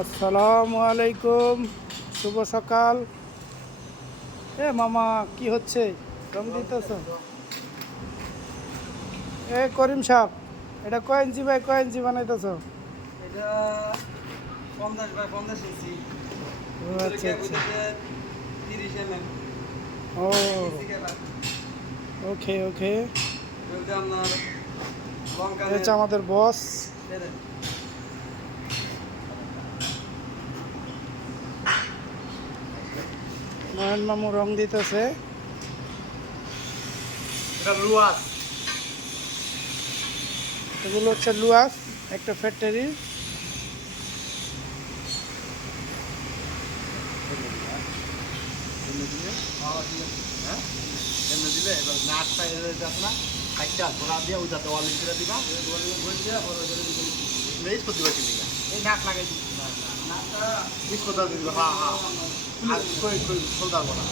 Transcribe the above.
আসসালামু আলাইকুম, শুভ সকাল। মামা কি হচ্ছে? রং দিতেছ? করিম সাহেব, এটা কয় ইঞ্চি বাই কয় ইঞ্চি বানাইতেছ? এটা 50 বাই 50 ইঞ্চি। ও ভিতরে আচ্ছা গ্যাপ আচ্ছা। হইতেছে 30 ও 1 ইঞ্চি গ্যাপ আছে। ওকে ওকে। বলতে আপনার লঙ্কা এটা হচ্ছে আমাদের বস। নেন। নয়ন মামু রং দিতেছে। এটা লুয়াস। এগুলো হচ্ছে লুয়াস, একটা ফ্যাক্টরি। হ্যাঁ এমনি দিলে এবার নাটটা যাচ্ছে না একটা ঘোরা দিয়ে ওই যাতে ওয়ালিং করে দিবা নেই করতে পারছি না এই নাট লাগাই দিই নাটটা ইস করতে দিবা হ্যাঁ হ্যাঁ আর কই কই সোলদার বলা